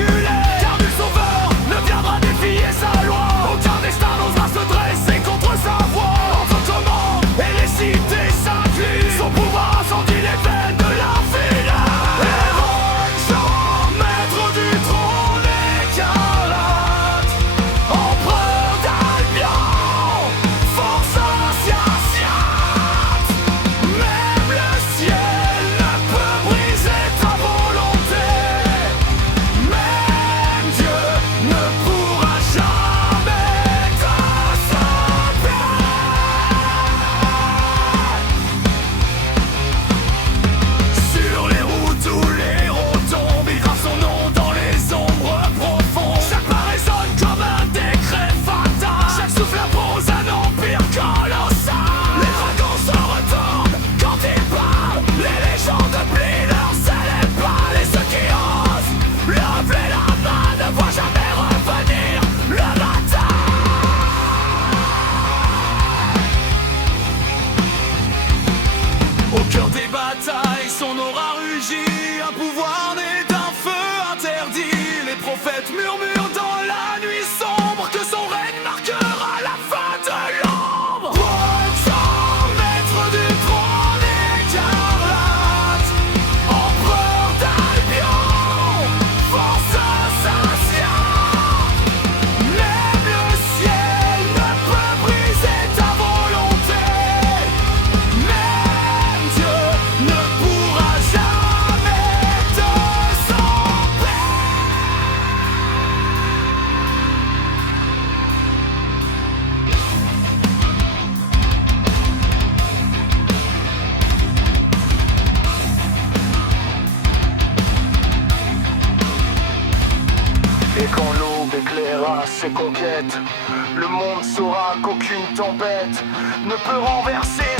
reculer, car nul sauveur ne viendra défier sa loi. Aucun destin n'osera se dresser contre sa voix. Entre Ottoman et les cités s'inclinent, son pouvoir incendie les veines de l'infidèle. Héroïque chant, maître du trône écarlate, empereur d'Albion, force asiatique. Même le ciel ne peut briser ta volonté, même Dieu ne pourra jamais te sauver. Sur les routes où les héros tombent, il grave son nom dans les ombres profondes. Chaque pas résonne comme un décret fatal, chaque souffle impose un empire colossal. Les dragons se retournent quand ils parlent, les légendes plient leurs ailes et pâles. Et ceux qui osent lever la main ne voient jamais revenir le matin. Au cœur des batailles, son aura rugit, un pouvoir né d'un feu interdit. Les prophètes murmurent dans la nuit sombre que son règne marquera la fin de l'ombre. Wotan, maître du trône écarlate, empereur d'Albion, force asiatique. Même le ciel ne peut briser ta volonté, même Dieu ne pourra jamais te sauver. Et quand l'aube éclaira ses conquêtes, le monde saura qu'aucune tempête ne peut renverser